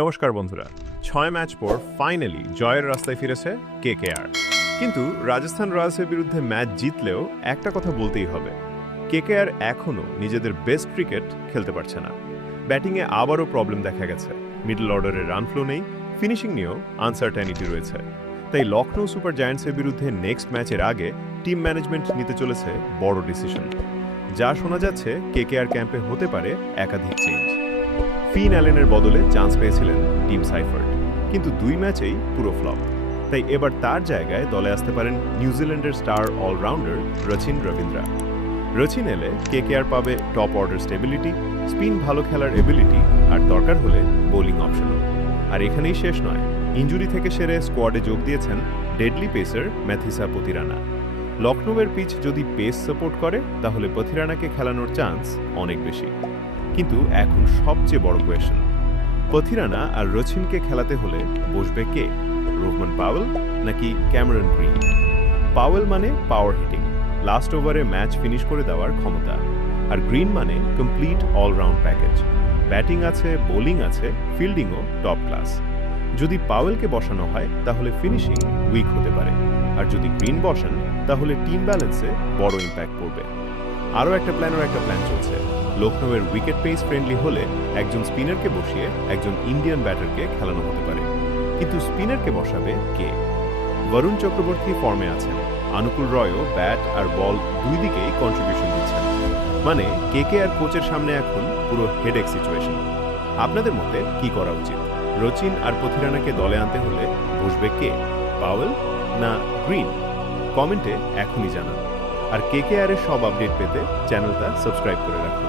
নমস্কার বন্ধুরা, ৬ ম্যাচ পর ফাইনালি জয়ের রাস্তায় ফিরেছে কেকেআর। কিন্তু রাজস্থান রয়্যালসের বিরুদ্ধে ম্যাচ জিতলেও একটা কথা বলতেই হবে, কেকেআর এখনও নিজেদের বেস্ট ক্রিকেট খেলতে পারছে না। ব্যাটিংয়ে আবারও প্রবলেম দেখা গেছে, মিডল অর্ডারের রান ফ্লো নেই, ফিনিশিং নিয়েও আনসার্টেনিটি রয়েছে। তাই লখনৌ সুপার জায়ান্টসের বিরুদ্ধে নেক্সট ম্যাচের আগে টিম ম্যানেজমেন্ট নিতে চলেছে বড় ডিসিশন। যা শোনা যাচ্ছে কেকেআর ক্যাম্পে হতে পারে একাধিক চেঞ্জ। ফিন অ্যালেনের বদলে চান্স পেয়েছিলেন টিম সাইফার্ট, কিন্তু 2 ম্যাচেই পুরো ফ্লপ। তাই এবার তার জায়গায় দলে আসতে পারেন নিউজিল্যান্ডের স্টার অলরাউন্ডার রচিন রবীন্দ্রা। রচিন এলে কেকেআর পাবে টপ অর্ডার স্টেবিলিটি, স্পিন ভালো খেলার এবিলিটি আর দরকার হলে বোলিং অপশনও। আর এখানেই শেষ নয়, ইনজুরি থেকে সেরে স্কোয়াডে যোগ দিয়েছেন ডেডলি পেসার ম্যাথিসা পথিরানা। লখনৌয়ের পিচ যদি পেস সাপোর্ট করে তাহলে পথিরানাকে খেলানোর চান্স অনেক বেশি। কিন্তু এখন সবচেয়ে বড় কোয়েশ্চেন, পথিরানা আর রচিনকে খেলাতে হলে বসবে কে? রোহমান পাওয়েল নাকি ক্যামেরন গ্রিন? পাওয়েল মানে পাওয়ার হিটিং, লাস্ট ওভারে ম্যাচ ফিনিশ করে দেওয়ার ক্ষমতা, আর গ্রিন মানে কমপ্লিট অলরাউন্ড প্যাকেজ। ব্যাটিং আছে, বোলিং আছে, ফিল্ডিংও টপ ক্লাস। যদি পাওয়েলকে বসানো হয় তাহলে ফিনিশিং উইক হতে পারে, আর যদি গ্রিন বসান তাহলে টিম ব্যালেন্সে বড় ইম্প্যাক্ট পড়বে। আরও একটা প্ল্যান চলছে, লখনৌয়ের উইকেট পেস ফ্রেন্ডলি হলে একজন স্পিনারকে বসিয়ে একজন ইন্ডিয়ান ব্যাটারকে খেলানো হতে পারে। কিন্তু স্পিনারকে বসাবে কে? বরুণ চক্রবর্তী ফর্মে আছেন, অনুকূল রয়ও ব্যাট আর বল দুই দিকেই কন্ট্রিবিউশন দিচ্ছেন। মানে কেকেআর কোচের সামনে এখন পুরো হেডেক সিচুয়েশন। আপনাদের মতে কি করা উচিত? রচিন আর পথিরানাকে দলে আনতে হলে বসবে কে, পাওয়েল না গ্রিন? কমেন্টে এখনই জানান। আর কেকেআর এর সব আপডেট পেতে চ্যানেলটা সাবস্ক্রাইব করে রাখুন।